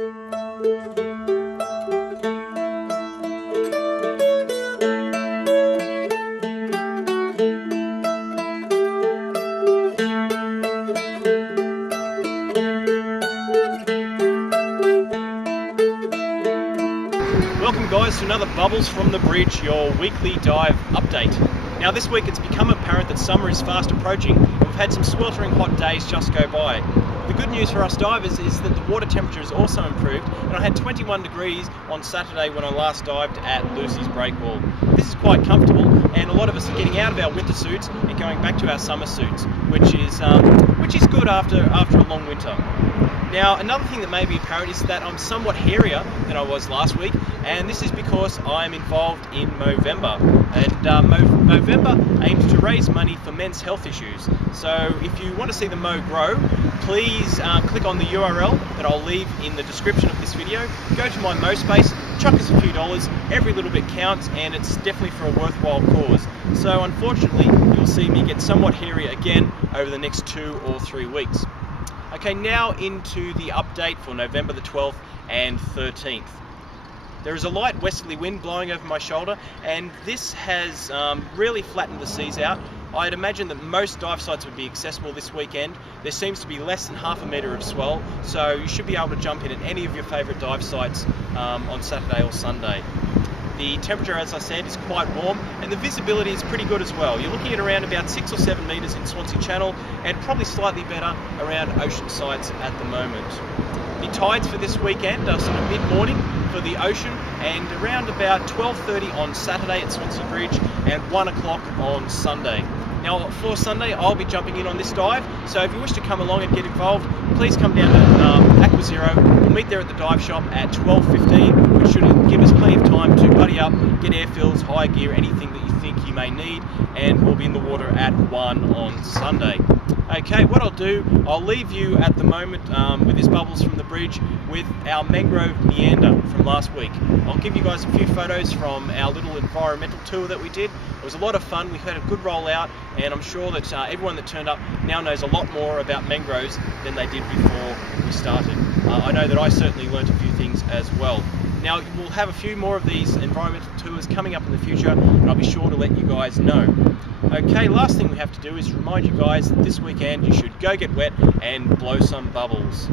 Welcome guys to another Bubbles from the Bridge, your weekly dive update. Now this week it's become apparent that summer is fast approaching and we've had some sweltering hot days just go by. The good news for us divers is that the water temperature has also improved, and I had 21 degrees on Saturday when I last dived at Lucy's Breakwall. This is quite comfortable, and a lot of us are getting out of our winter suits and going back to our summer suits, which is good after a long winter. Now, another thing that may be apparent is that I'm somewhat hairier than I was last week, and this is because I'm involved in Movember. And Movember aims to raise money for men's health issues. So if you want to see the Mo grow, please click on the URL that I'll leave in the description of this video. Go to my Mo space, chuck us a few dollars, every little bit counts, and it's definitely for a worthwhile cause. So unfortunately, you'll see me get somewhat hairy again over the next 2 or 3 weeks. Okay, now into the update for November the 12th and 13th. There is a light westerly wind blowing over my shoulder, and this has really flattened the seas out. I'd imagine that most dive sites would be accessible this weekend. There seems to be less than half a metre of swell, so you should be able to jump in at any of your favourite dive sites on Saturday or Sunday. The temperature, as I said, is quite warm, and the visibility is pretty good as well. You're looking at around about 6 or 7 metres in Swansea Channel, and probably slightly better around ocean sites at the moment. The tides for this weekend are sort of mid-morning for the ocean, and around about 12:30 on Saturday at Swansea Bridge and 1 o'clock on Sunday. Now for Sunday I'll be jumping in on this dive, so if you wish to come along and get involved, please come down to Aqua Zero. We'll meet there at the dive shop at 12:15, which should give us plenty of time to buddy up, get air fills, hire gear, anything that you think you may need, and we'll be in the water at 1 on Sunday. Okay, what I'll do, I'll leave you at the moment with this Bubbles from the Bridge with our mangrove meander from last week. I'll give you guys a few photos from our little environmental tour that we did. It was a lot of fun, we had a good rollout, and I'm sure that everyone that turned up now knows a lot more about mangroves than they did before we started. I know that I certainly learnt a few things as well. Now, we'll have a few more of these environmental tours coming up in the future, and I'll be sure to let you guys know. Okay, last thing we have to do is remind you guys that this weekend you should go get wet and blow some bubbles.